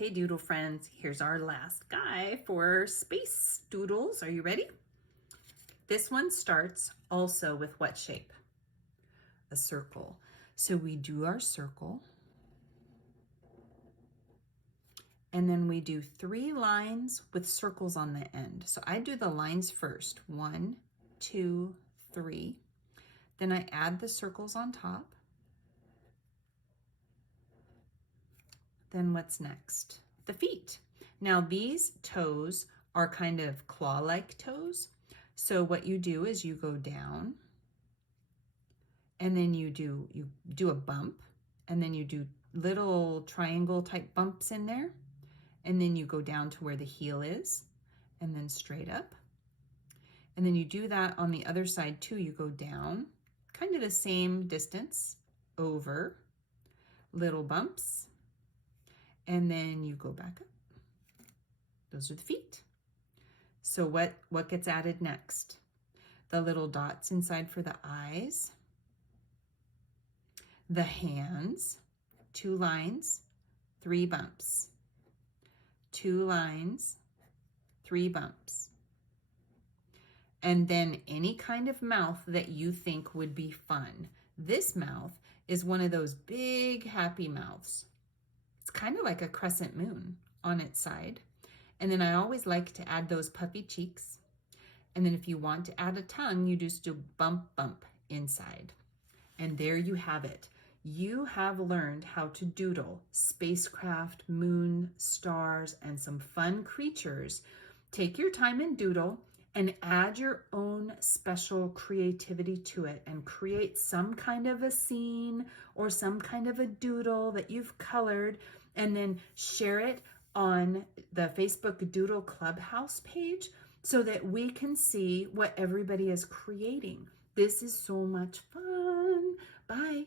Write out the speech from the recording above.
Okay, doodle friends, here's our last guy for space doodles. Are you ready? This one starts also with what shape? A circle. So we do our circle, and then we do 3 lines with circles on the end. So I do the lines first. 1, 2, 3. Then I add the circles on top. Then what's next? The feet. Now these toes are kind of claw-like toes. So what you do is you go down, and then you do a bump, and then you do little triangle type bumps in there, and then you go down to where the heel is, and then straight up. And then you do that on the other side too. You go down, kind of the same distance, over, little bumps, and then you go back up. Those are the feet. So what gets added next? The little dots inside for the eyes, the hands, 2 lines, 3 bumps, 2 lines, 3 bumps. And then any kind of mouth that you think would be fun. This mouth is one of those big happy mouths. It's kind of like a crescent moon on its side. And then I always like to add those puffy cheeks. And then if you want to add a tongue, you just do bump, bump inside. And there you have it. You have learned how to doodle spacecraft, moon, stars, and some fun creatures. Take your time and doodle and add your own special creativity to it and create some kind of a scene or some kind of a doodle that you've colored, and then share it on the Facebook Doodle Clubhouse page so that we can see what everybody is creating. This is so much fun. Bye.